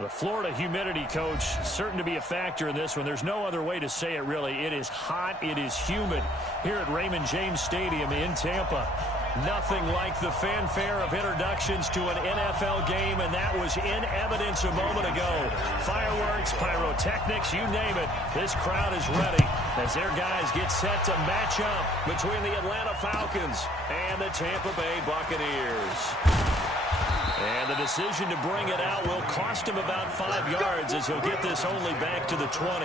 The Florida humidity, coach, certain to be a factor in this one. There's no other way to say it, really. It is hot. It is humid here at Raymond James Stadium in Tampa. Nothing like the fanfare of introductions to an NFL game, and that was in evidence a moment ago. Fireworks, pyrotechnics, you name it. This crowd is ready as their guys get set to match up between the Atlanta Falcons and the Tampa Bay Buccaneers. And the decision to bring it out will cost him about 5 yards as he'll get this only back to the 20.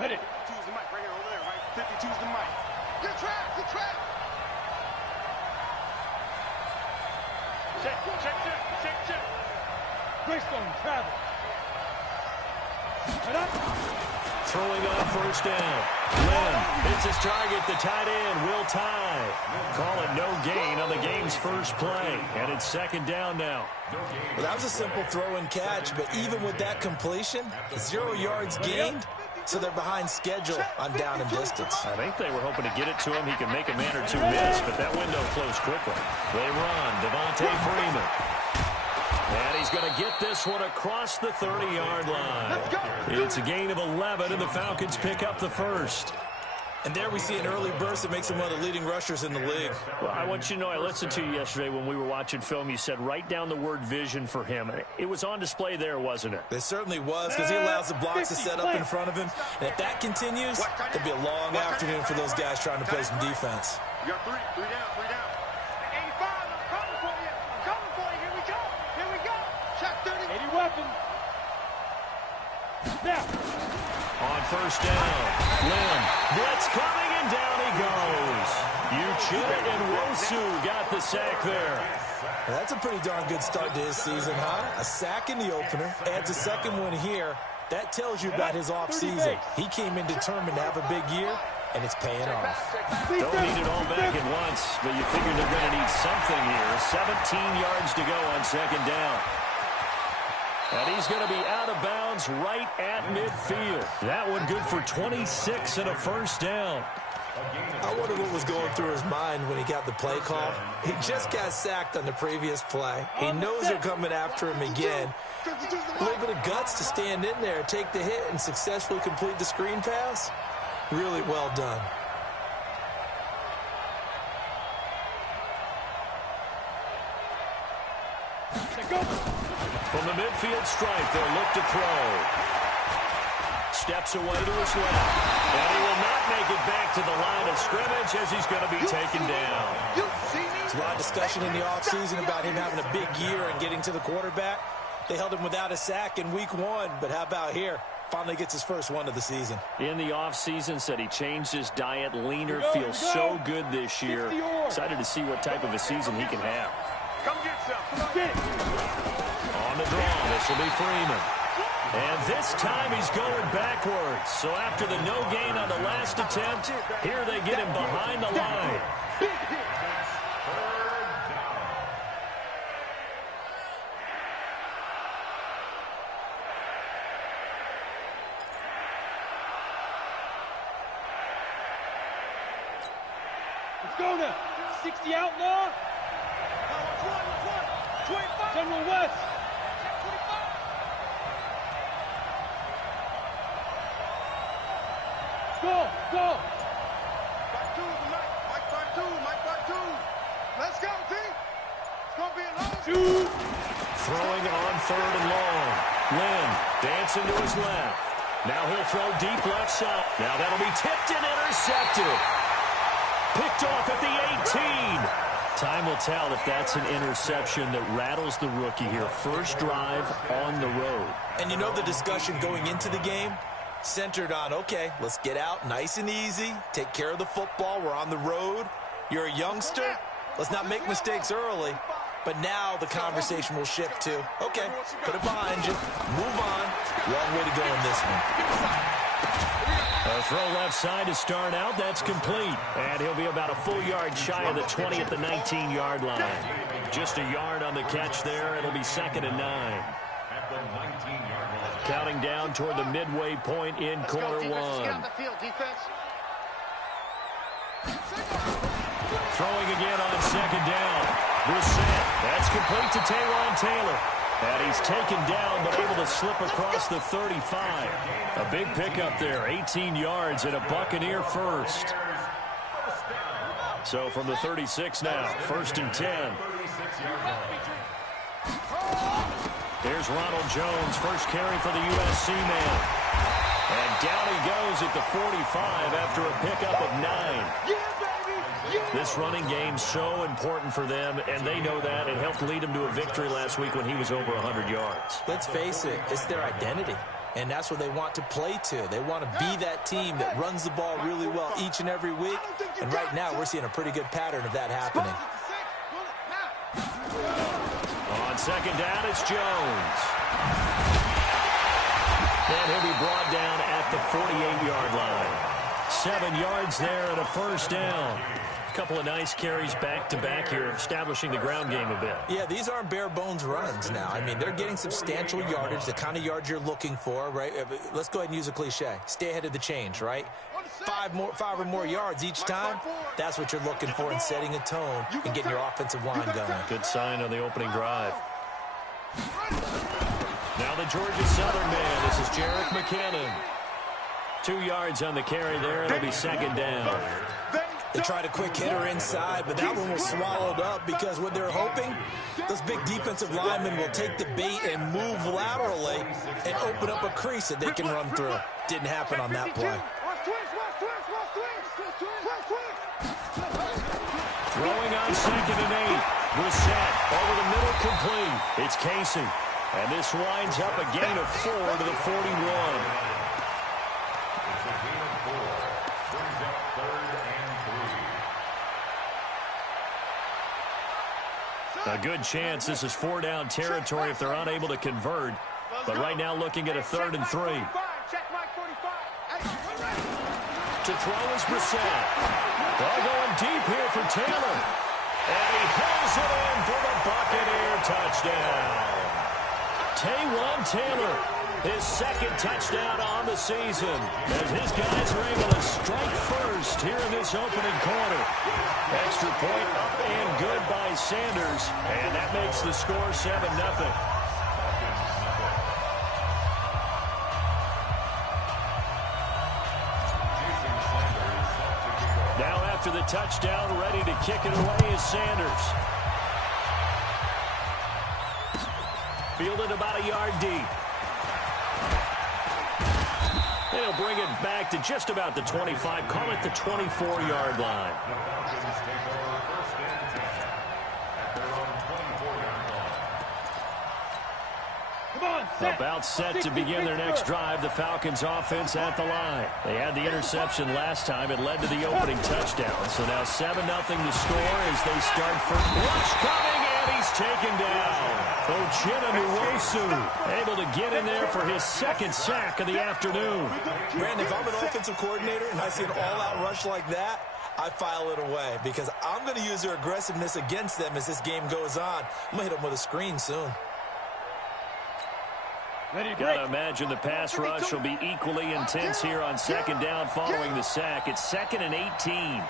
Ready. 52's the mic right here, over there, right? 52's the mic. Good track, good track. Check. Greystone, travel. Throwing on first down. Lynn hits his target. The tight end will tie. Call it no gain on the game's first play. And it's second down now. Well, that was a simple throw and catch, but even with that completion, 0 yards gained. So they're behind schedule on down and distance. I think they were hoping to get it to him. He can make a man or two miss, but that window closed quickly. They run. Devontae Freeman. And he's going to get this one across the 30-yard line. It's a gain of 11, and the Falcons pick up the first. And there we see an early burst that makes him one of the leading rushers in the league. Well, I want you to know, I listened to you yesterday when we were watching film. You said write down the word vision for him. It was on display there, wasn't it? It certainly was, because he allows the blocks to set up in front of him. And if that continues, it'll be a long afternoon for those guys trying to play some defense. You got three down. 85, I'm coming for you. Here we go. Check 30. 80 weapon. Now. On first down, Lynn, blitz coming, and down he goes. Uchenna and Wosu got the sack there. Well, that's a pretty darn good start to his season, huh? A sack in the opener, adds a second one here. That tells you about his offseason. He came in determined to have a big year, and it's paying off. Don't need it all back at once, but you figure they're going to need something here. 17 yards to go on second down. And he's going to be out of bounds right at midfield. That one good for 26 and a first down. I wonder what was going through his mind when he got the play call. He just got sacked on the previous play. He knows they're coming after him again. A little bit of guts to stand in there, take the hit, and successfully complete the screen pass. Really well done. From the midfield stripe, they'll look to throw. Steps away to his left. And he will not make it back to the line of scrimmage as he's going to be taken down. There's a lot of discussion in the offseason about him having a big year and getting to the quarterback. They held him without a sack in week 1, but how about here? Finally gets his first one of the season. In the offseason, said he changed his diet, leaner, feels so good this year. Excited to see what type of a season he can have. Come get some. On the draw, this will be Freeman. And this time he's going backwards. So after the no gain on the last attempt, here they get him behind the line. Let's go now. 60 outlaw. 25. General West. Go. Back two, Mike back two. Let's go, T. It's going to be a long 2. Throwing on third and long. Lynn dancing to his left. Now he'll throw deep left side. Now that'll be tipped and intercepted. Picked off at the 18. Time will tell if that's an interception that rattles the rookie here. First drive on the road. And you know the discussion going into the game? Centered on, okay, let's get out nice and easy, take care of the football, we're on the road. You're a youngster, let's not make mistakes early. But now the conversation will shift to, okay, put it behind you, move on. Long way to go in this one. A throw left side to start out, that's complete. And he'll be about a full yard shy of the 20 at the 19-yard line. Just a yard on the catch there, it'll be second and 9. Counting down toward the midway point in quarter 1. Throwing again on second down. Brissett. That's complete to Taywan Taylor. And he's taken down, but able to slip across the 35. A big pickup there, 18 yards and a Buccaneer first. So from the 36 now, 1st and 10. Here's Ronald Jones, first carry for the USC man. And down he goes at the 45 after a pickup of 9. This running game so important for them, and they know that. It helped lead them to a victory last week when he was over 100 yards. Let's face it, it's their identity, and that's what they want to play to. They want to be that team that runs the ball really well each and every week, and right now we're seeing a pretty good pattern of that happening. On second down, it's Jones. And he'll be brought down at the 48-yard line. 7 yards there and a first down. A couple of nice carries back-to-back here, establishing the ground game a bit. Yeah, these aren't bare-bones runs now. I mean, they're getting substantial yardage, the kind of yards you're looking for, right? Let's go ahead and use a cliche. Stay ahead of the change, right? 5 or more yards each time, that's what you're looking for in setting a tone and getting your offensive line going. Good sign on the opening drive. Now the Georgia Southern man. This is Jerick McKinnon. 2 yards on the carry there. It'll be second down. They tried a quick hitter inside, but that one was swallowed up because what they're hoping, those big defensive linemen will take the bait and move laterally and open up a crease that they can run through. Didn't happen on that play. Throwing on second and 8. Brissett over the middle, complete. It's Casey. And this winds up a gain of 4 to the 41. A good chance this is 4-down territory if they're unable to convert. But right now looking at a 3rd and 3. To throw is Brissett. Ball going deep here for Taylor. And he hauls it in for the Buccaneer touchdown. Taywan Taylor, his 2nd touchdown on the season, as his guys are able to strike first here in this opening quarter. Extra point up and good by Sanders, and that makes the score 7-0. Now after the touchdown, ready to kick it away is Sanders. Fielded about a yard deep. They'll bring it back to just about the 25. Call it the 24-yard line. About set to begin their next drive. The Falcons offense at the line. They had the interception last time. It led to the opening touchdown. So now 7-0 the score as they start first. Rush coming, and he's taken down. Uchenna able to get in there for his 2nd sack of the afternoon. Brandon, if I'm an offensive coordinator and I see an all-out rush like that, I file it away because I'm going to use their aggressiveness against them as this game goes on. I'm going to hit them with a screen soon. Got to imagine the pass rush will be equally intense here on second down following the sack. It's 2nd and 18.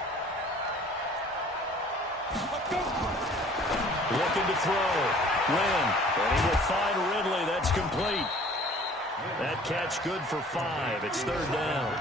Looking to throw. Lynn, and he will find Ridley. That's complete. That catch good for 5. It's 3rd down.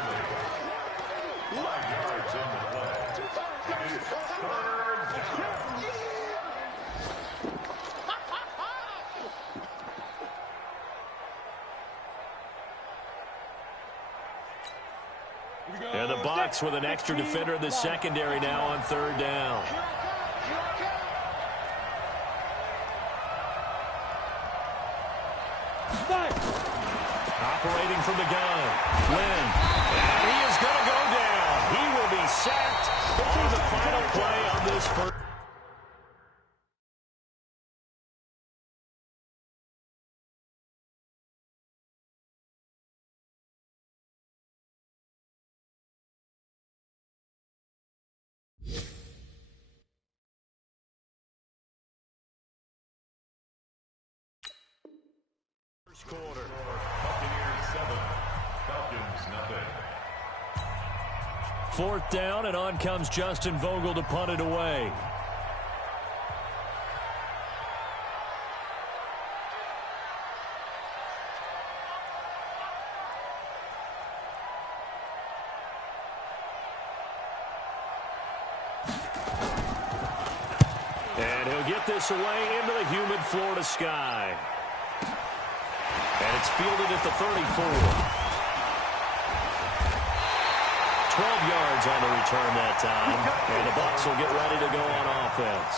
And the Bucs with an extra defender in the secondary now on 3rd down. Operating from the gun, Lynn, and he is going to go down. He will be sacked on the final play on this first. Quarter. Buccaneers 7, Falcons 0. 4th down, and on comes Justin Vogel to punt it away. And he'll get this away into the humid Florida sky. And it's fielded at the 34. 12 yards on the return that time. And the Bucs will get ready to go on offense.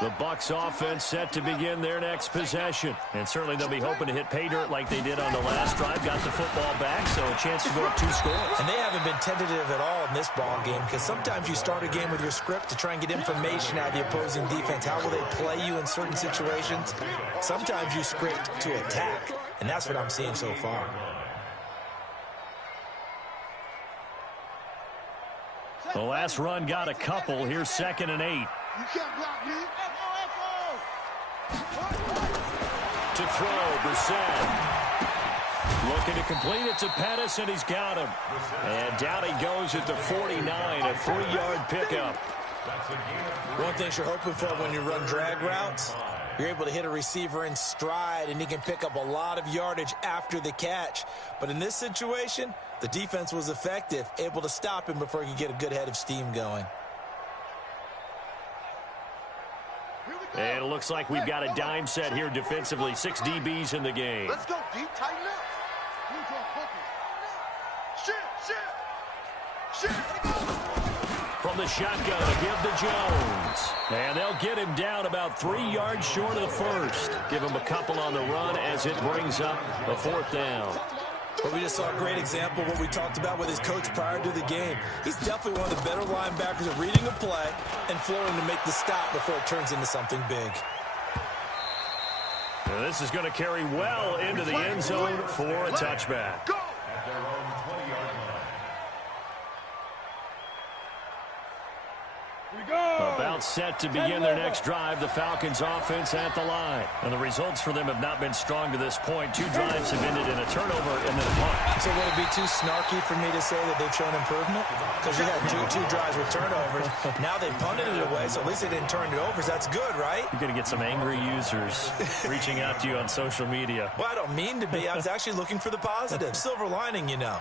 The Bucs offense set to begin their next possession. And certainly they'll be hoping to hit pay dirt like they did on the last drive. Got the football back, so a chance to go up 2 scores. And they haven't been tentative at all in this ball game, because sometimes you start a game with your script to try and get information out of the opposing defense. How will they play you in certain situations? Sometimes you script to attack, and that's what I'm seeing so far. The last run got a couple. Here's 2nd and 8. You can't block me. To throw, Brissett. Looking to complete it to Pettis, and he's got him. And down he goes at the 49, a 3-yard pickup. One thing you're hoping for when you run drag routes, you're able to hit a receiver in stride, and he can pick up a lot of yardage after the catch. But in this situation, the defense was effective, able to stop him before he could get a good head of steam going. And it looks like we've got a dime set here defensively. 6 DBs in the game. Let's go deep, tighten up. Move on, focus. Shit. From the shotgun, a give to Jones. And they'll get him down about 3 yards short of the first. Give him a couple on the run as it brings up a 4th down. But we just saw a great example of what we talked about with his coach prior to the game. He's definitely one of the better linebackers at reading a play and flowing to make the stop before it turns into something big. Now this is going to carry well into the end zone for a touchback. Go! About set to begin their next drive, the Falcons offense at the line. And the results for them have not been strong to this point. 2 drives have ended in a turnover and then a punt. So would it be too snarky for me to say that they've shown improvement? Because you had two drives with turnovers. Now they punted it away, so at least they didn't turn it over. So that's good, right? You're going to get some angry users reaching out to you on social media. Well, I don't mean to be. I was actually looking for the positive. Silver lining, you know.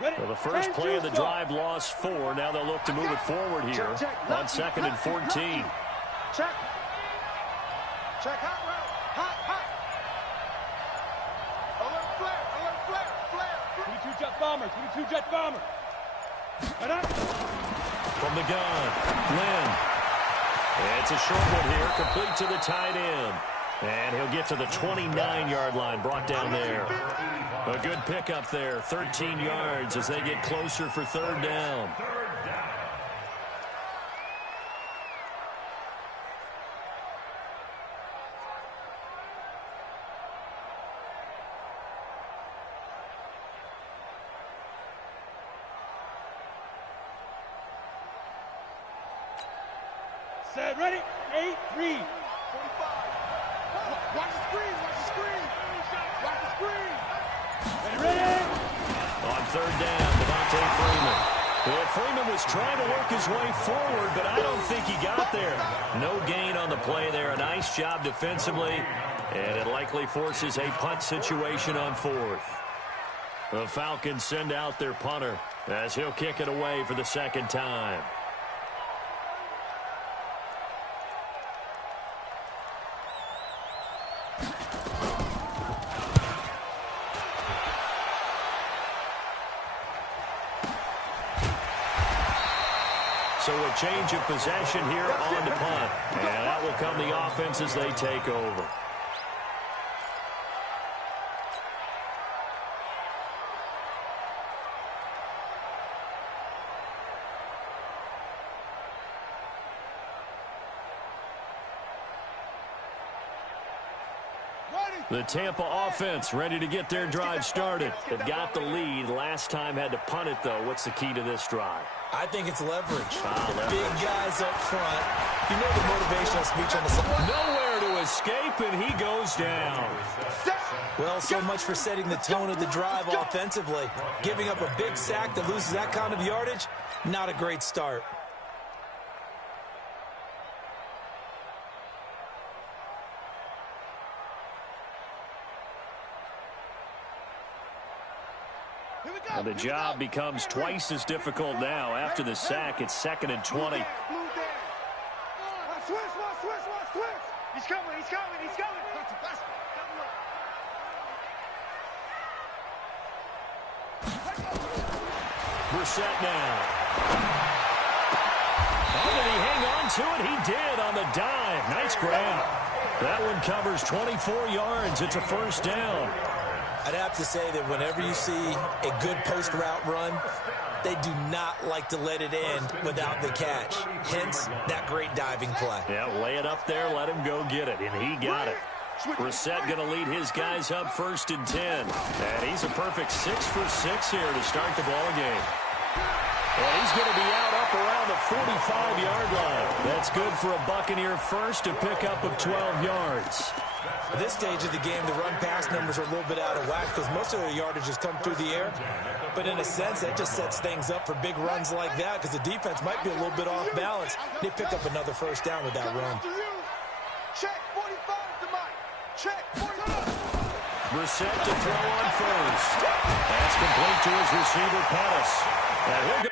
Well, the first play of the drive lost 4. Now they'll look to move it forward here on 2nd and 14. Check. Hot route. Alert flare. 22 jet bomber. From the gun, Lynn. It's a short one here, complete to the tight end. And he'll get to the 29-yard line, brought down there. A good pickup there, 13 yards as they get closer for 3rd down. Set, ready, 8, read. 45. Watch the screen. Ready? On 3rd down, Devontae Freeman. Well, Freeman was trying to work his way forward, but I don't think he got there. No gain on the play there. A nice job defensively, and it likely forces a punt situation on 4th. The Falcons send out their punter as he'll kick it away for the 2nd time. So a change of possession here on the punt. And that will come the offense as they take over. The Tampa offense ready to get their drive started. They've got the lead. Last time had to punt it, though. What's the key to this drive? I think it's leverage. Leverage. Big guys up front. You know the motivational speech on the side. Nowhere to escape, and he goes down. Well, so much for setting the tone of the drive offensively. Giving up a big sack that loses that kind of yardage, not a great start. And the job becomes twice as difficult now. After the sack, it's 2nd and 20. Switch. He's coming. Brissett now. Oh, did he hang on to it? He did on the dive. Nice grab. That one covers 24 yards. It's a first down. I'd have to say that whenever you see a good post route run, they do not like to let it end without the catch. Hence, that great diving play. Yeah, lay it up there, let him go get it, and he got it. Brissett going to lead his guys up 1st and 10. And he's a perfect 6 for 6 here to start the ball game. And he's going to be out up around the 45-yard line. That's good for a Buccaneer first, a pickup of 12 yards. At this stage of the game, the run-pass numbers are a little bit out of whack because most of their yardage has come through the air. But in a sense, that just sets things up for big runs like that because the defense might be a little bit off balance. They pick up another first down with that run. Check 45 to Mike. Check 45. Brissett to throw on first. That's complete to his receiver, Pettis. And he'll go.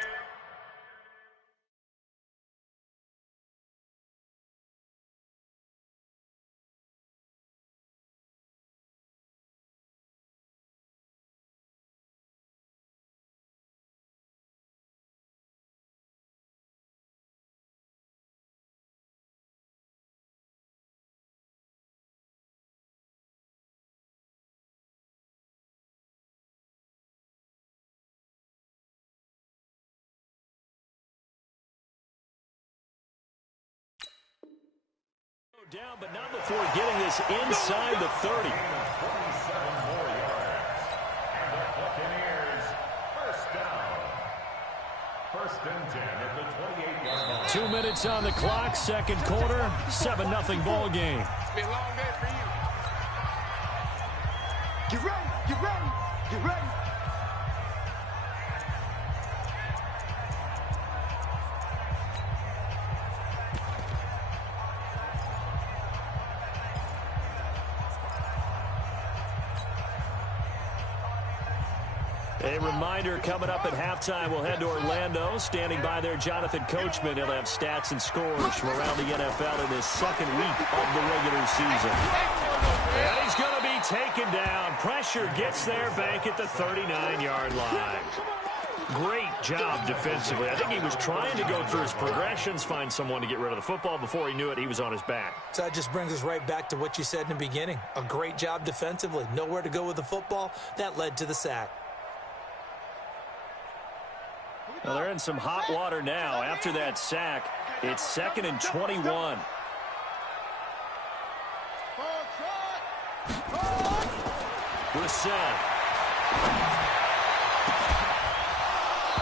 Down, but not before getting this inside the 30. 27 more yards. And the Buccaneers, first down. 1st and 10 at the 28-yard line. 2 minutes on the clock, 2nd quarter, 7-0 ball game. It's been a long day for you. Get ready. Get ready. Get ready. A reminder coming up at halftime, we'll head to Orlando. Standing by there, Jonathan Coachman. He'll have stats and scores from around the NFL in his 2nd week of the regular season. And he's going to be taken down. Pressure gets there, Bank at the 39-yard line. Great job defensively. I think he was trying to go through his progressions, find someone to get rid of the football. Before he knew it, he was on his back. So that just brings us right back to what you said in the beginning. A great job defensively. Nowhere to go with the football. That led to the sack. Well, they're in some hot water now. After that sack, it's 2nd and 21. Brissett.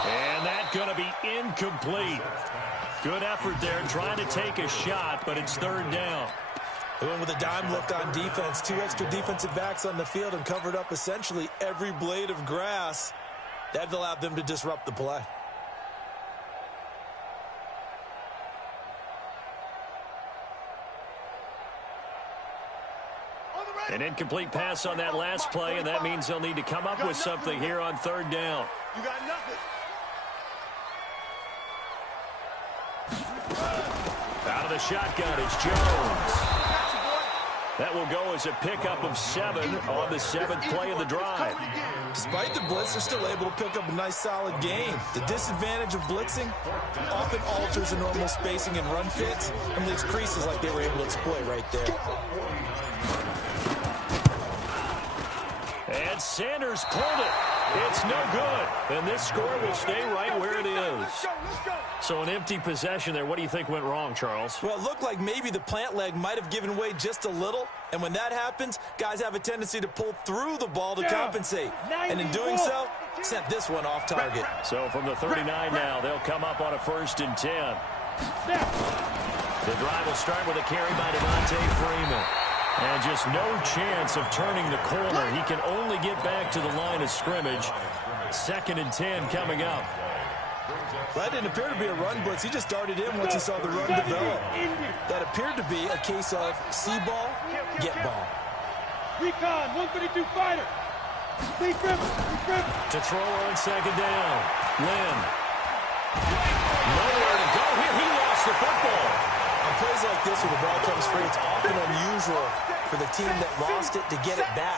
And that's going to be incomplete. Good effort there, trying to take a shot, but it's 3rd down. They went with a dime look on defense. 2 extra defensive backs on the field and covered up essentially every blade of grass. That allowed them to disrupt the play. An incomplete pass on that last play, and that means they'll need to come up with something here on 3rd down. You got nothing. Out of the shotgun is Jones. That will go as a pickup of 7 on the 7th play of the drive. Despite the blitz, they're still able to pick up a nice, solid gain. The disadvantage of blitzing often alters the normal spacing and run fits and leaves creases like they were able to exploit right there. And Sanders pulled it. It's no good. And this score will stay right where it is. So an empty possession there. What do you think went wrong, Charles? Well, it looked like maybe the plant leg might have given way just a little. And when that happens, guys have a tendency to pull through the ball to compensate. And in doing so, sent this one off target. So from the 39 now, they'll come up on a 1st and 10. The drive will start with a carry by Devontae Freeman. And just no chance of turning the corner. He can only get back to the line of scrimmage. 2nd and 10 coming up. That didn't appear to be a run blitz. He just darted in once he saw the run develop. That appeared to be a case of see ball, get ball. Recon, 132 fighter. To throw on 2nd down. Lynn. Nowhere to go here. He lost the football. On plays like this where the ball comes free, it's often unusual for the team that lost it to get it back.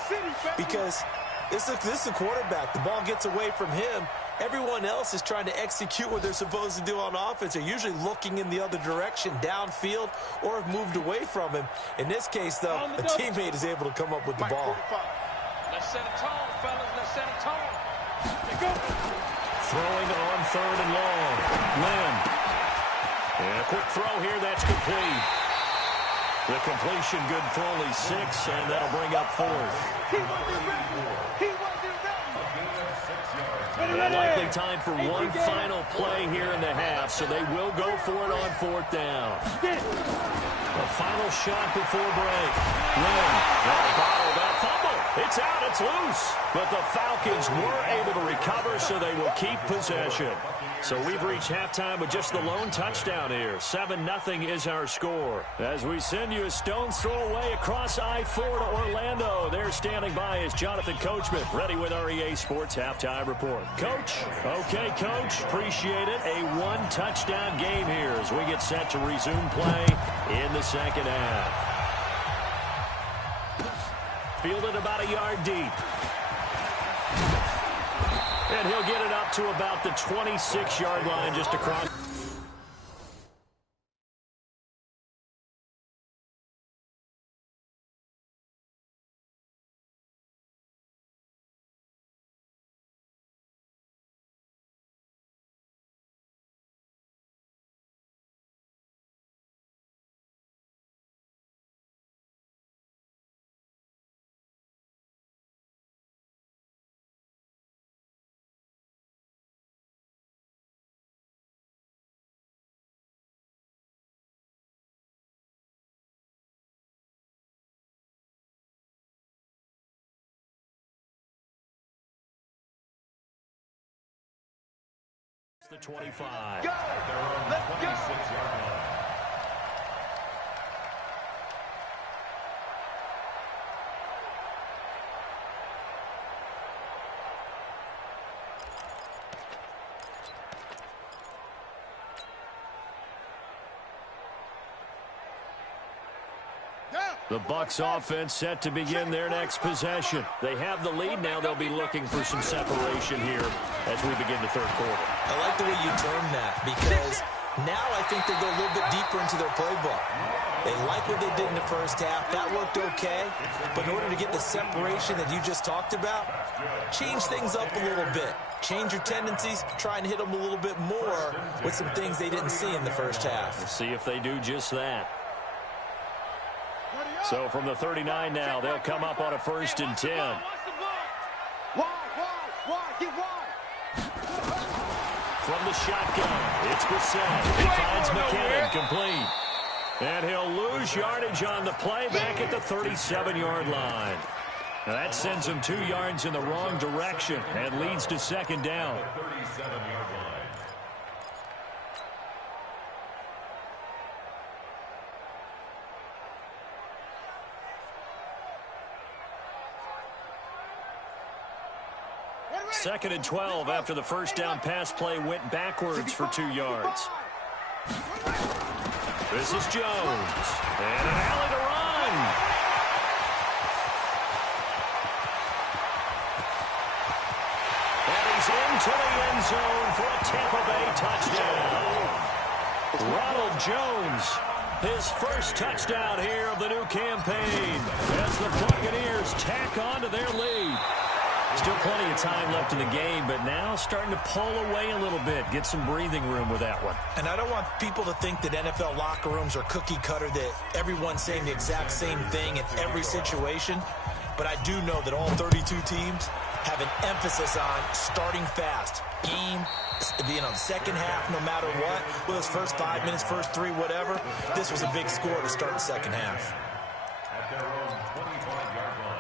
Because this is a quarterback. The ball gets away from him. Everyone else is trying to execute what they're supposed to do on offense. They're usually looking in the other direction, downfield, or have moved away from him. In this case, though, a teammate is able to come up with the ball. Let's set a tone, fellas. Let's set a tone. Throwing on 3rd and long. Lynn. And a quick throw here. That's complete. The completion good for only 6, and that'll bring up 4th. And likely time for one final play here in the half, so they will go for it on 4th down. A final shot before break. Lynn, bottled up, fumble. It's out, it's loose. But the Falcons were able to recover, so they will keep possession. So we've reached halftime with just the lone touchdown here. 7-0 is our score. As we send you a stone's throw away across I-4 to Orlando. There standing by is Jonathan Coachman, ready with our EA Sports Halftime Report. Coach? Okay, Coach. Appreciate it. A one-touchdown game here as we get set to resume play in the 2nd half. Fielded about a yard deep. And he'll get it up to about the 26-yard line just across. The 25. Go! Let's go! The Bucs offense set to begin their next possession. They have the lead now. They'll be looking for some separation here as we begin the 3rd quarter. I like the way you term that because now I think they go a little bit deeper into their playbook. They like what they did in the 1st half. That worked okay. But in order to get the separation that you just talked about, change things up a little bit. Change your tendencies. Try and hit them a little bit more with some things they didn't see in the 1st half. We'll see if they do just that. So from the 39 now, they'll come up on a 1st and 10. From the shotgun, it's Brissett. He finds McKinnon, complete. And he'll lose yardage on the play back at the 37-yard line. Now that sends him 2 yards in the wrong direction and leads to 2nd down. 37-yard line. Second and 12 after the 1st down pass play went backwards for 2 yards. This is Jones. And an alley to run. And he's into the end zone for a Tampa Bay touchdown. Ronald Jones, his first touchdown here of the new campaign as the Buccaneers tack on to their lead. Still plenty of time left in the game, but now starting to pull away a little bit. Get some breathing room with that one. And I don't want people to think that NFL locker rooms are cookie cutter, that everyone's saying the exact same thing in every situation. But I do know that all 32 teams have an emphasis on starting fast. Game, the second half, no matter what, whether it's first 5 minutes, first 3, whatever, this was a big score to start the second half. At their own 25-yard line.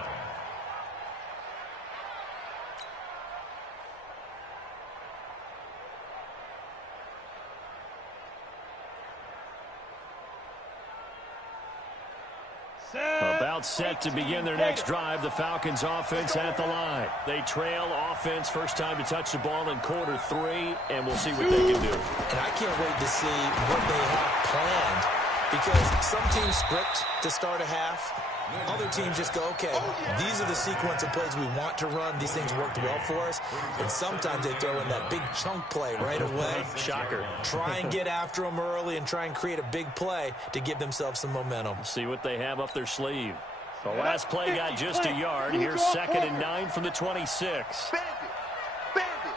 About set to begin their next drive, the Falcons offense at the line. They trail offense, first time to touch the ball in quarter 3, and we'll see what they can do. And I can't wait to see what they have planned, because some teams script to start a half. Other teams just go, okay, these are the sequence of plays we want to run. These things worked well for us. And sometimes they throw in that big chunk play right away. Shocker. Try and get after them early and try and create a big play to give themselves some momentum. See what they have up their sleeve. The last play got just a yard. Here's 2nd and 9 from the 26. Bandit. Bandit.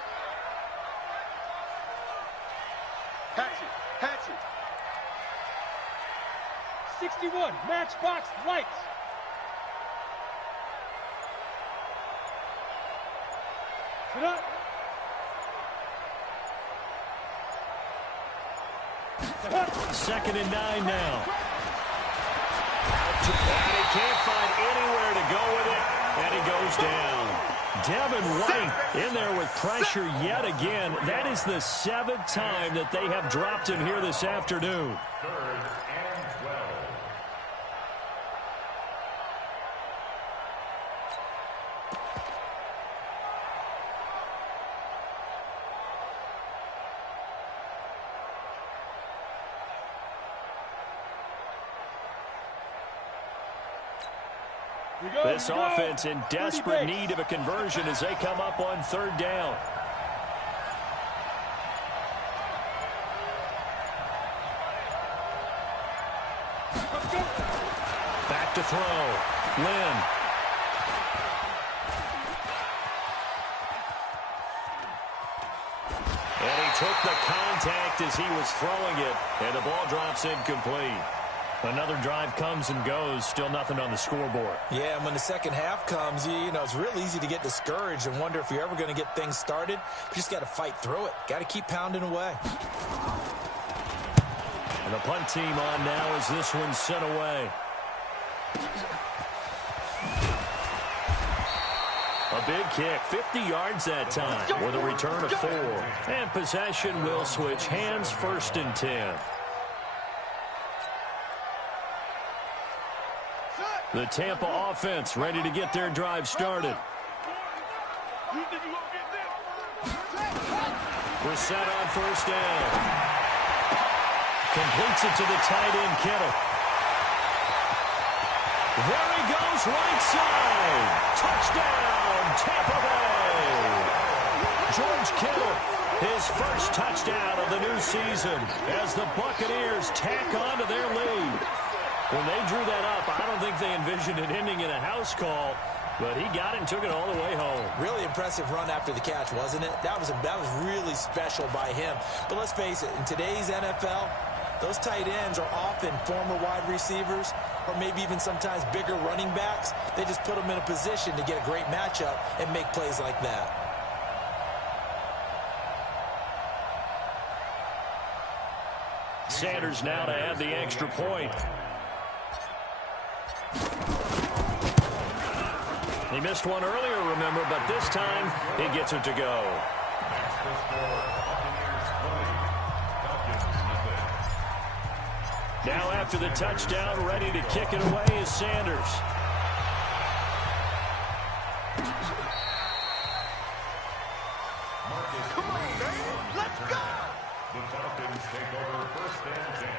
Hatchet. 61, matchbox lights. Sit up. 2nd and 9 now. Out to bat. He can't find anywhere to go with it, and he goes down. Devin White in there with pressure yet again. That is the 7th time that they have dropped him here this afternoon. 3rd and 12. This offense in desperate need of a conversion as they come up on 3rd down. Back to throw. Lynn. And he took the contact as he was throwing it, and the ball drops incomplete. Another drive comes and goes, still nothing on the scoreboard. Yeah, and when the second half comes, you know, it's real easy to get discouraged and wonder if you're ever going to get things started. You just got to fight through it. Got to keep pounding away. And the punt team on now as this one's sent away. A big kick, 50 yards that time, with a return of 4. And possession will switch hands, 1st and 10. The Tampa offense ready to get their drive started. We're set on 1st down. Completes it to the tight end, Kittle. There he goes, right side. Touchdown, Tampa Bay. George Kittle, his first touchdown of the new season as the Buccaneers tack on to their lead. When they drew that up, I don't think they envisioned it ending in a house call, but he got it and took it all the way home. Really impressive run after the catch, wasn't it? That was really special by him. But let's face it, in today's NFL, those tight ends are often former wide receivers or maybe even sometimes bigger running backs. They just put them in a position to get a great matchup and make plays like that. Sanders now to add the extra point. He missed one earlier, remember, but this time he gets it to go. That's the score. Buccaneers 20. Falcons nothing. Now after the touchdown, ready to kick it away is Sanders. Come on, man. Let's go. The Falcons take over 1st and 10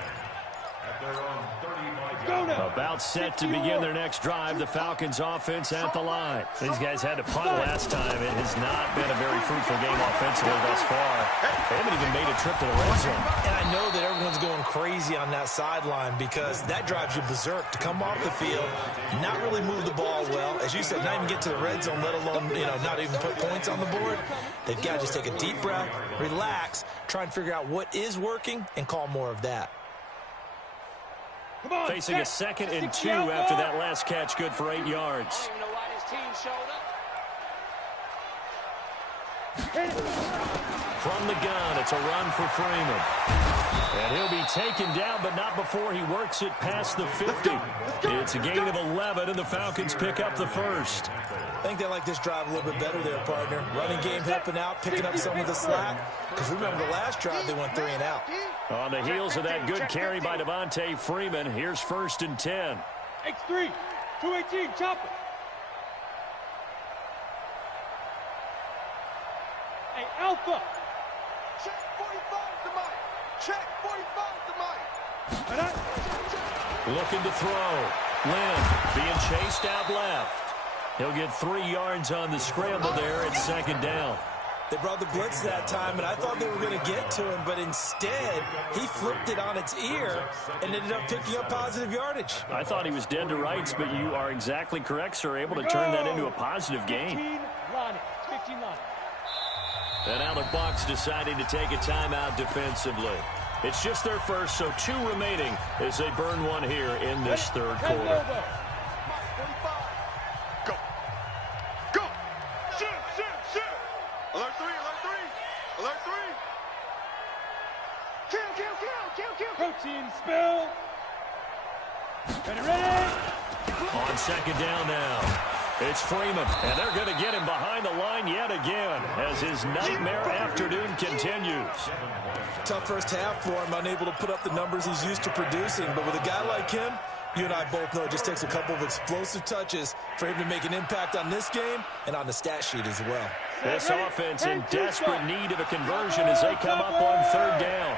at their own 35-yard line. About set to begin their next drive. The Falcons offense at the line. These guys had to punt last time. It has not been a very fruitful game offensively thus far. They haven't even made a trip to the red zone. And I know that everyone's going crazy on that sideline because that drives you berserk to come off the field, not really move the ball well. As you said, not even get to the red zone, let alone, not even put points on the board. They've got to just take a deep breath, relax, try and figure out what is working, and call more of that. Facing a 2nd and 2 after that last catch, good for 8 yards. From the gun, it's a run for Freeman. And he'll be taken down, but not before he works it past the 50. It's a gain of 11, and the Falcons pick up the first. I think they like this drive a little bit better there, partner. Running game helping out, picking up some of the slack. Because remember, the last drive they went 3 and out. On the heels of that good carry by Devontae Freeman, here's 1st and 10. X3, 218, chopper. Hey, Alpha. Check 45 to Mike. Check 45 to Mike. Looking to throw. Lynn being chased out left. He'll get 3 yards on the scramble there at 2nd down. They brought the blitz that time, and I thought they were going to get to him, but instead, he flipped it on its ear and ended up picking up positive yardage. I thought he was dead to rights, but you are exactly correct, sir. Able to turn that into a positive gain. 15 line. And now the Bucs deciding to take a timeout defensively. It's just their first, so 2 remaining as they burn one here in this 3rd quarter. Go. Go. Shoot. Alert 3. Alert 3. Kill. Protein spill. Ready. On 2nd down now. It's Freeman, and they're going to get him behind the line yet again as his nightmare afternoon continues. Tough first half for him, unable to put up the numbers he's used to producing. But with a guy like him, you and I both know it just takes a couple of explosive touches for him to make an impact on this game and on the stat sheet as well. This offense in desperate need of a conversion as they come up on 3rd down.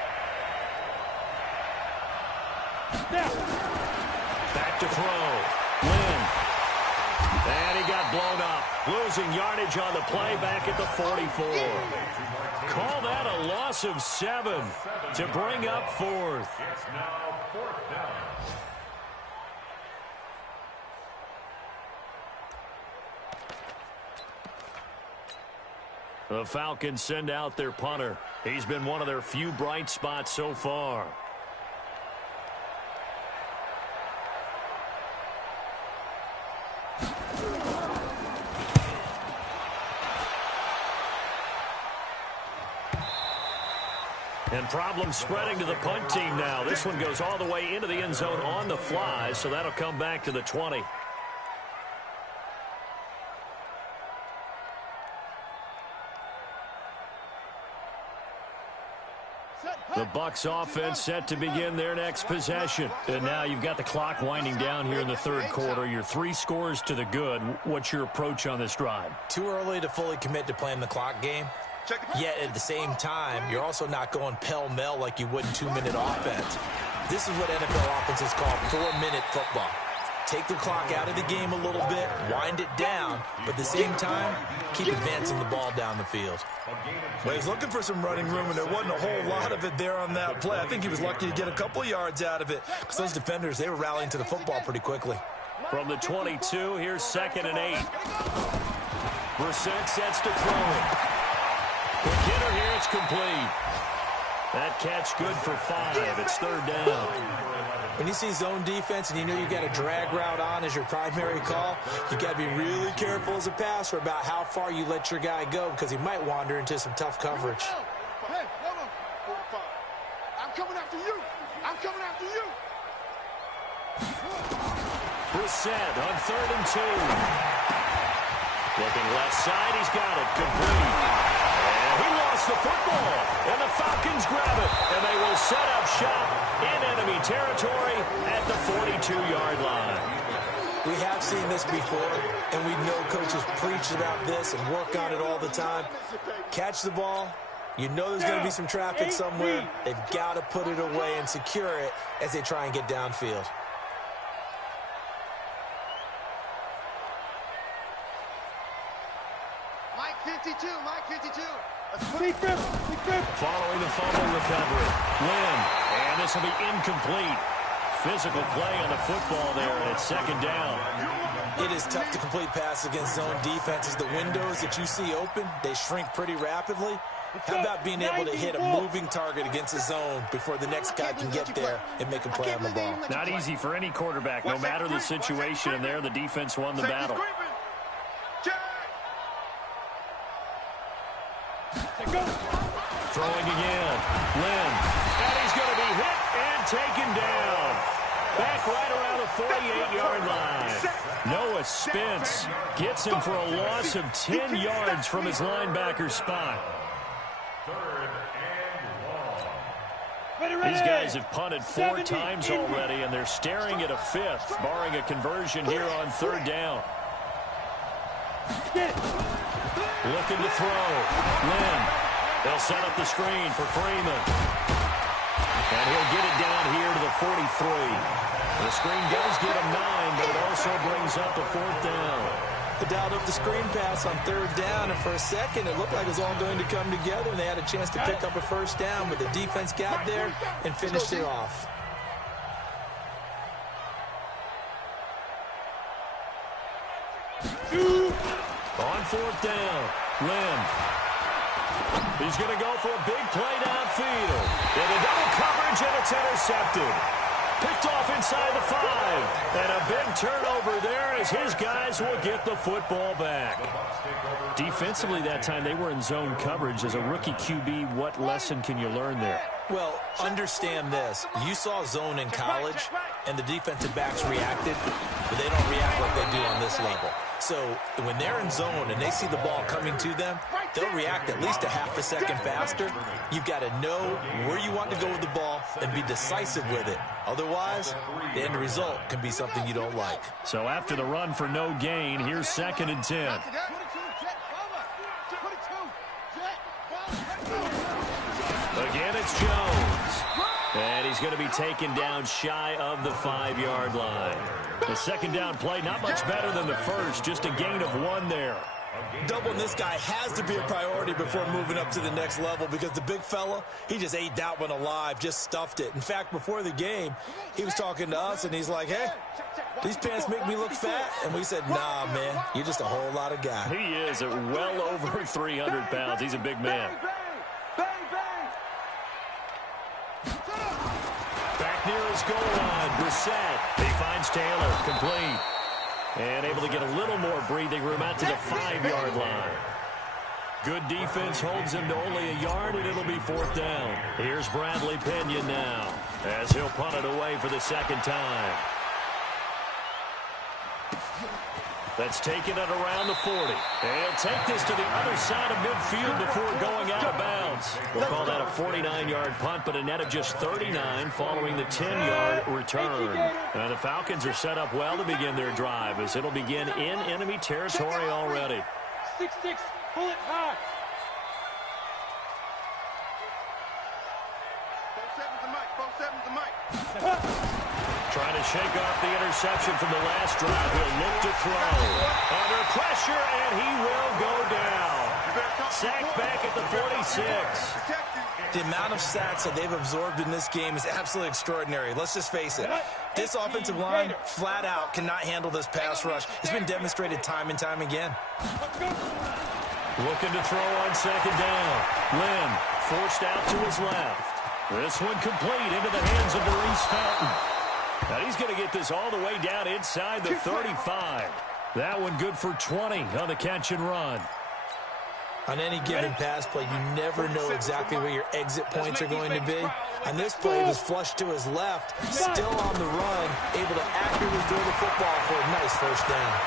Back to throw. Lynn. And he got blown up. Losing yardage on the play back at the 44. Call that a loss of 7 to bring up 4th. It's now 4th down. The Falcons send out their punter. He's been one of their few bright spots so far. And problems spreading to the punt team now. This one goes all the way into the end zone on the fly, so that'll come back to the 20. The Bucs offense set to begin their next possession. And now you've got the clock winding down here in the 3rd quarter. You're 3 scores to the good. What's your approach on this drive? Too early to fully commit to playing the clock game. Yet at the same time, you're also not going pell-mell like you would in 2-minute offense. This is what NFL offenses call 4-minute football. Take the clock out of the game a little bit, wind it down, but at the same time, keep advancing the ball down the field. Well, he's looking for some running room, and there wasn't a whole lot of it there on that play. I think he was lucky to get a couple of yards out of it, because those defenders, they were rallying to the football pretty quickly. From the 22, here's 2nd and 8. Brissett sets to throw it. The hitter here, it's complete. That catch good for 5. It's 3rd down. When you see zone defense and you know you got a drag route on as your primary call, you got to be really careful as a passer about how far you let your guy go because he might wander into some tough coverage. Hey, hold on. 45. I'm coming after you. Brissett on 3rd and 2. Looking left side, he's got it. Complete. He lost the football, and the Falcons grab it, and they will set up shop in enemy territory at the 42-yard line. We have seen this before, and we know coaches preach about this and work on it all the time. Catch the ball. You know there's going to be some traffic somewhere. They've got to put it away and secure it as they try and get downfield. Mike 52, Mike 52. Big grip, big grip. Following the fumble recovery. Lynn, and this will be incomplete. Physical play on the football there, and it's second down. It is tough to complete passes against zone defenses. The windows that you see open, they shrink pretty rapidly. How about being able to hit a moving target against a zone before the next guy can get there and make a play on the ball? Not easy for any quarterback, no matter the situation, and there the defense won the battle. Throwing again. Lynn. And he's going to be hit and taken down. Back right around the 48-yard line. Noah Spence gets him for a loss of 10 yards from his linebacker spot. These guys have punted 4 times already, and they're staring at a 5th, barring a conversion here on 3rd down. Looking to throw. Lynn. They'll set up the screen for Freeman. And he'll get it down here to the 43. The screen does get him 9, but it also brings up a 4th down. They dialed up the screen pass on 3rd down, and for a second it looked like it was all going to come together, and they had a chance to pick up a 1st down, but the defense got there and finished it off. On 4th down, Lynn. He's going to go for a big play downfield. In a double coverage, and it's intercepted. Picked off inside the 5. And a big turnover there as his guys will get the football back. Defensively that time, they were in zone coverage. As a rookie QB, what lesson can you learn there? Well, understand this. You saw zone in college, and the defensive backs reacted, but they don't react like they do on this level. So when they're in zone and they see the ball coming to them, they'll react at least a half a second faster. You've got to know where you want to go with the ball and be decisive with it. Otherwise, the end result can be something you don't like. So after the run for no gain, here's 2nd and 10. Again, it's Jones. And he's going to be taken down shy of the 5-yard line. The 2nd down play, not much better than the first, just a gain of 1 there. Doubling this guy has to be a priority before moving up to the next level, because the big fella, he just ate that one alive, just stuffed it. In fact, before the game, he was talking to us, and he's like, hey, these pants make me look fat. And we said, nah, man, you're just a whole lot of guy. He is at well over 300 pounds. He's a big man. Back near his goal line, Brissett. He finds Taylor, complete. And able to get a little more breathing room out to the 5-yard line. Good defense holds him to only a yard, and it'll be 4th down. Here's Bradley Pena now, as he'll punt it away for the 2nd time. That's taken at around the 40. And he'll take this to the other side of midfield before going out of bounds. We'll call that a 49-yard punt, but a net of just 39 following the 10-yard return. Now the Falcons are set up well to begin their drive, as it'll begin in enemy territory already. 6-6, pull it high. Both sevens to Mike. Trying to shake off the interception from the last drive. He'll look to throw. Under pressure, and he will go down. Sacked back at the 46. The amount of sacks that they've absorbed in this game is absolutely extraordinary. Let's just face it. This offensive line, flat out, cannot handle this pass rush. It's been demonstrated time and time again. Looking to throw on 2nd down. Lynn forced out to his left. This one complete into the hands of Maurice Fountain. Now he's going to get this all the way down inside the 35. That one good for 20 on the catch and run. On any given pass play, you never know exactly where your exit points are going to be. On this play, it was flushed to his left, still on the run, able to accurately throw the football for a nice 1st down.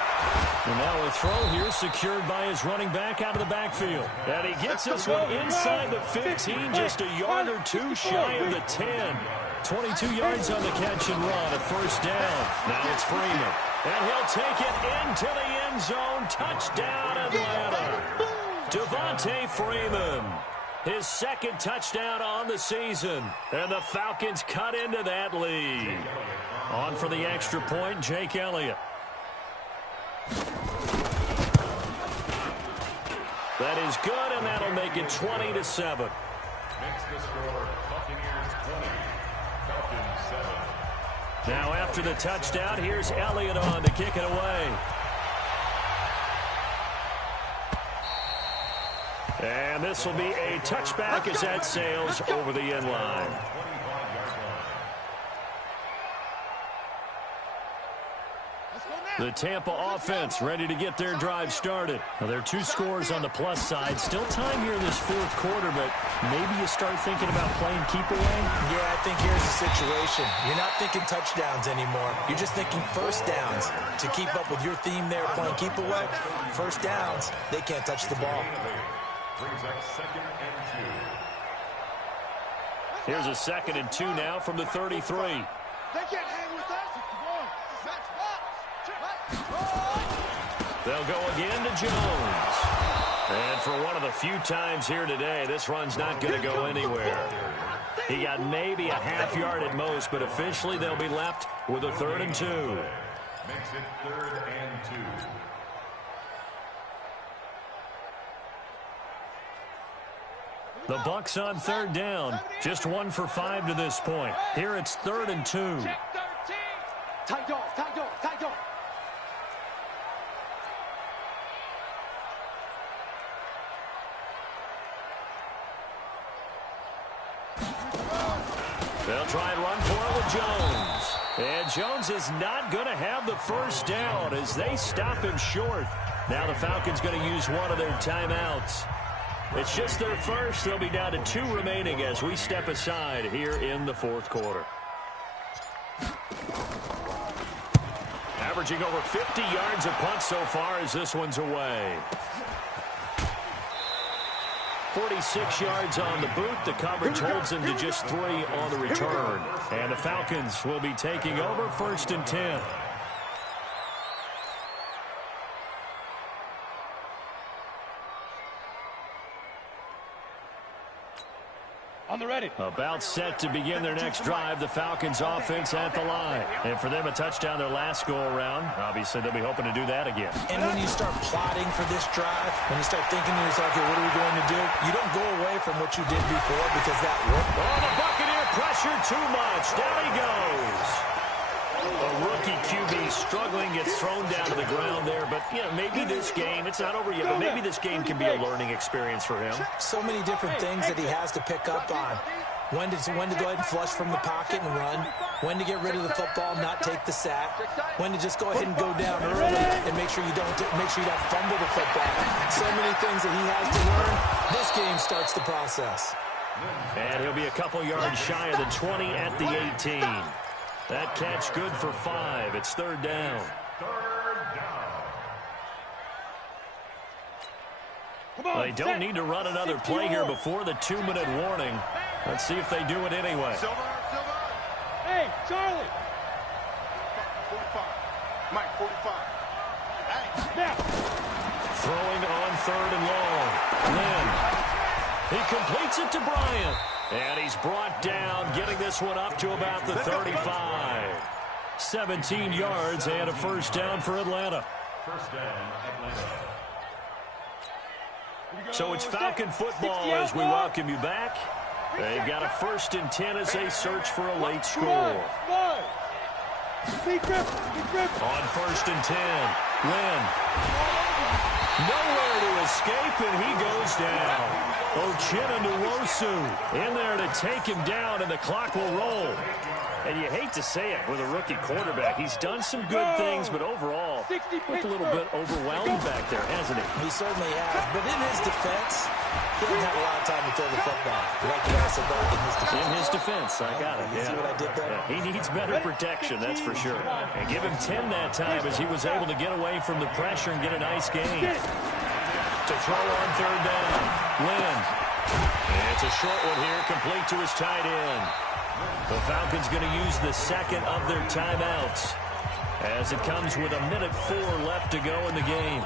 And now a throw here secured by his running back out of the backfield. And he gets this one inside the 15, just a yard or 2 shy of the 10. 22 yards on the catch and run, a 1st down. Now it's Freeman. And he'll take it into the end zone. Touchdown, Atlanta. Devontae Freeman, his 2nd touchdown on the season. And the Falcons cut into that lead. On for the extra point, Jake Elliott. That is good, and that'll make it 20-7. Makes the score Buccaneers 20, Falcons 7. Now after the touchdown, here's Elliott on to kick it away. And this will be a touchback as that sails over the end line. The Tampa offense ready to get their drive started. Now, there are 2 scores on the plus side. Still time here in this 4th quarter, but maybe you start thinking about playing keep away? Yeah, I think here's the situation. You're not thinking touchdowns anymore. You're just thinking first downs. To keep up with your theme there, playing keep away, first downs, they can't touch the ball. Brings up 2nd and 2. Here's a 2nd and 2 now from the 33. They can't hang with us. They'll go again to Jones. And for one of the few times here today, this run's not going to go anywhere. He got maybe a half yard at most, but officially they'll be left with a 3rd and 2. Makes it 3rd and 2. The Bucs on 3rd down. Just 1 for 5 to this point. Here it's 3rd and 2. Tight dog, tight dog, tight dog. They'll try and run for it with Jones. And Jones is not going to have the first down as they stop him short. Now the Falcons going to use one of their timeouts. It's just their first. They'll be down to 2 remaining as we step aside here in the 4th quarter. Averaging over 50 yards a punt so far as this one's away. 46 yards on the boot. The coverage holds him to just 3 on the return. And the Falcons will be taking over 1st and 10. On the ready. About set to begin their next drive. The Falcons offense at the line. And for them, a touchdown their last go-around. Obviously, they'll be hoping to do that again. And when you start plotting for this drive, when you start thinking to yourself, okay, what are we going to do? You don't go away from what you did before because that worked. Oh, the Buccaneer pressure too much. Down he goes. A rookie QB struggling, gets thrown down to the ground there. But, you know, maybe this game, it's not over yet, but maybe this game can be a learning experience for him. So many different things that he has to pick up on. When to go ahead and flush from the pocket and run. When to get rid of the football, not take the sack. When to just go ahead and go down early and make sure you don't fumble the football. So many things that he has to learn. This game starts the process. And he'll be a couple yards shy of the 20 at the 18. That catch good for 5. It's 3rd down. 3rd down. They don't need to run another play here before the 2-minute warning. Let's see if they do it anyway. Hey, Charlie. 45. Mike, 45. Hey. Now. Throwing on 3rd and long. Lynn. He completes it to Bryant. And he's brought down, getting this one up to about the 35. 17 yards and a 1st down for Atlanta. 1st down, Atlanta. So it's Falcon football as we welcome you back. They've got a 1st and 10 as they search for a late score. Big grip, big grip. On 1st and 10, Lynn. Nowhere to escape, and he goes down. Uchenna Nwosu in there to take him down, and the clock will roll. And you hate to say it with a rookie quarterback. He's done some good things, but overall, looked a little bit overwhelmed back there, hasn't he? He certainly has. But in his defense, he doesn't have a lot of time to throw the football. Like the guy said back in his defense. In his defense, I got it. You see what I did there? Yeah, he needs better protection, that's for sure. And give him 10 that time as he was able to get away from the pressure and get a nice gain. To throw on 3rd down, Lynn. And it's a short one here, complete to his tight end. The Falcons going to use the 2nd of their timeouts as it comes with 1:04 left to go in the game.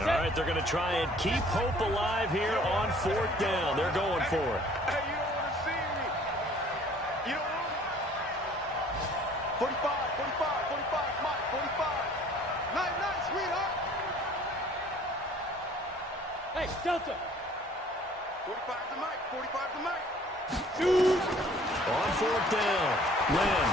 All right, they're going to try and keep hope alive here on 4th down. They're going for it. Hey, you don't want to see me. You don't want 45, 45. Delta. 45 to Mike. 45 to Mike. Shoot. On fourth down, Lynn.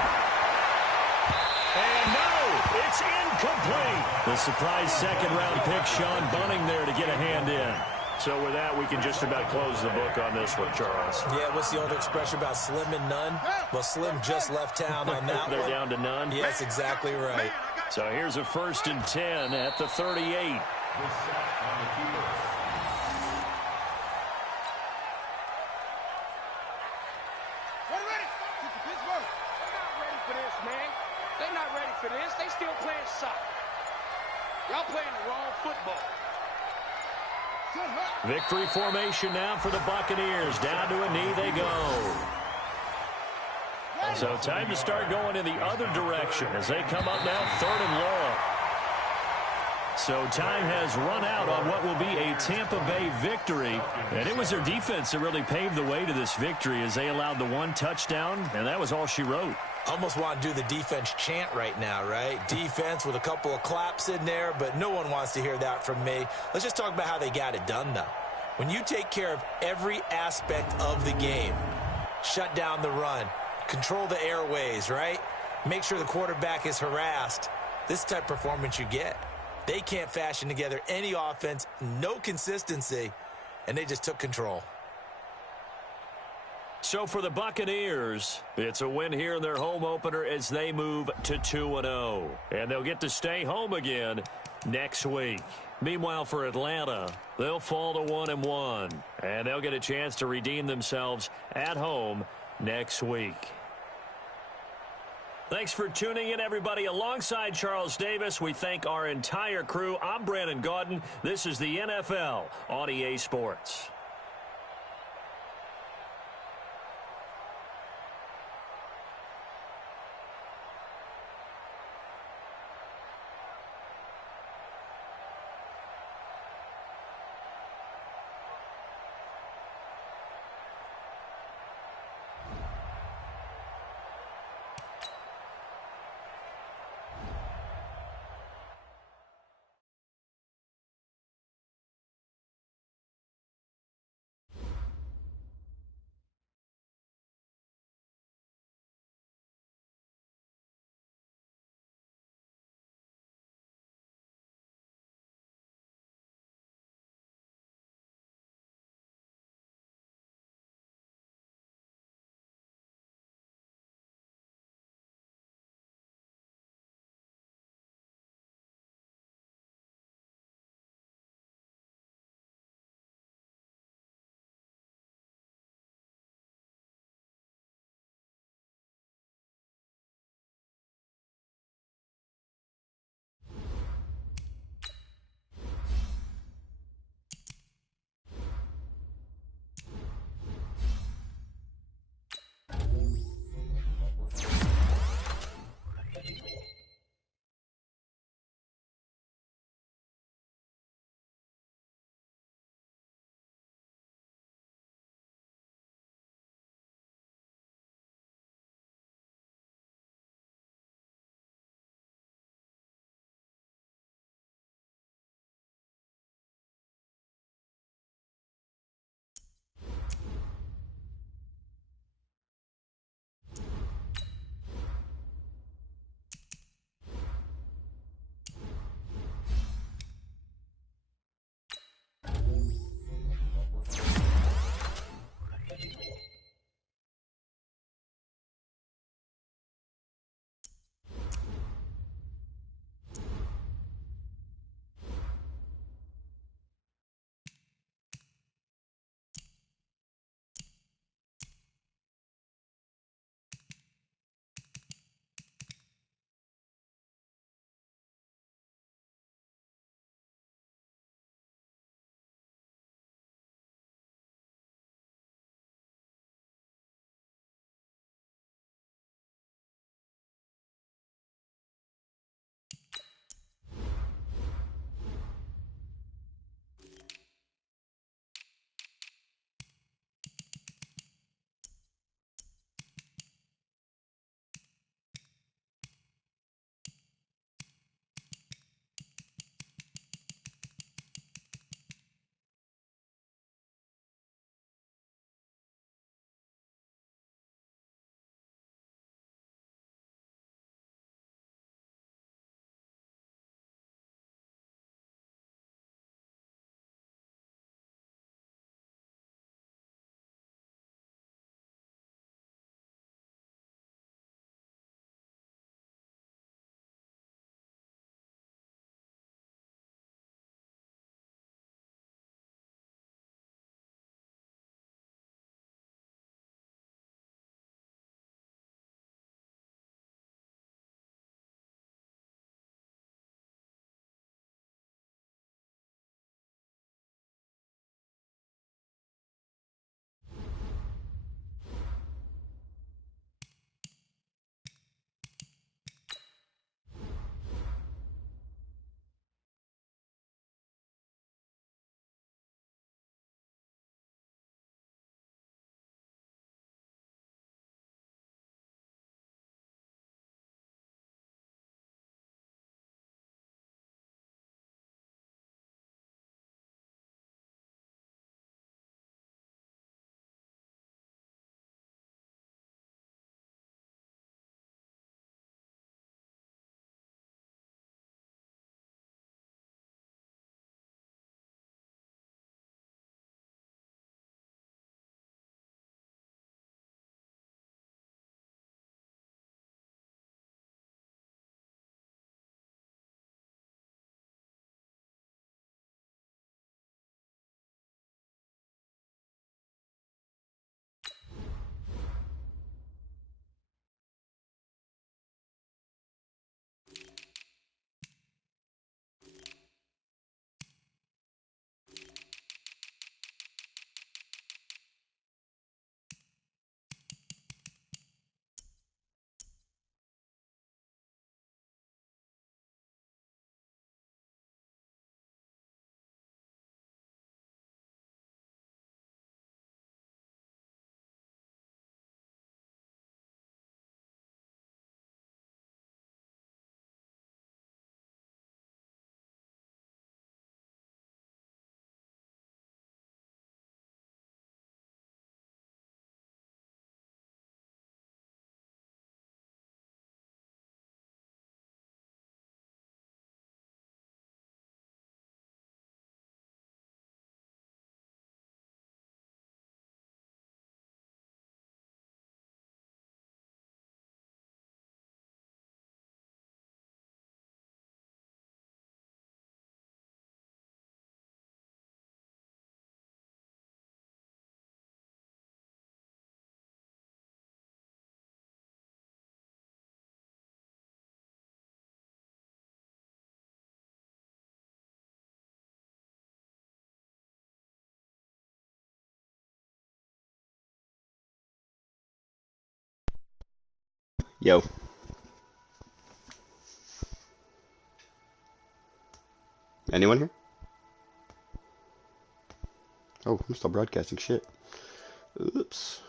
And no, it's incomplete. The surprise second-round pick, Sean Bunning there to get a hand in. So with that, we can just about close the book on this one, Charles. Yeah, what's the old expression about slim and none? Well, Slim just left town on that They're one. down to none? Yes, exactly right. So here's a 1st and 10 at the 38. The set on the keeper. Ready. Pittsburgh. They're not ready for this, man. They're not ready for this. They still playing soccer. Y'all playing the wrong football. Victory formation now for the Buccaneers. Down to a knee they go. So time to start going in the other direction as they come up now 3rd and long. So time has run out on what will be a Tampa Bay victory. And it was their defense that really paved the way to this victory as they allowed the 1 touchdown, and that was all she wrote. Almost want to do the defense chant right now, right? Defense with a couple of claps in there, but no one wants to hear that from me. Let's just talk about how they got it done, though. When you take care of every aspect of the game, shut down the run, control the airways, right? Make sure the quarterback is harassed. This type of performance you get. They can't fashion together any offense, no consistency, and they just took control. So for the Buccaneers, it's a win here in their home opener as they move to 2-0. And they'll get to stay home again next week. Meanwhile, for Atlanta, they'll fall to 1-1. And they'll get a chance to redeem themselves at home next week. Thanks for tuning in, everybody. Alongside Charles Davis, we thank our entire crew. I'm Brandon Gaudin. This is the NFL on EA Sports. Yo. Anyone here? Oh, I'm still broadcasting shit. Oops.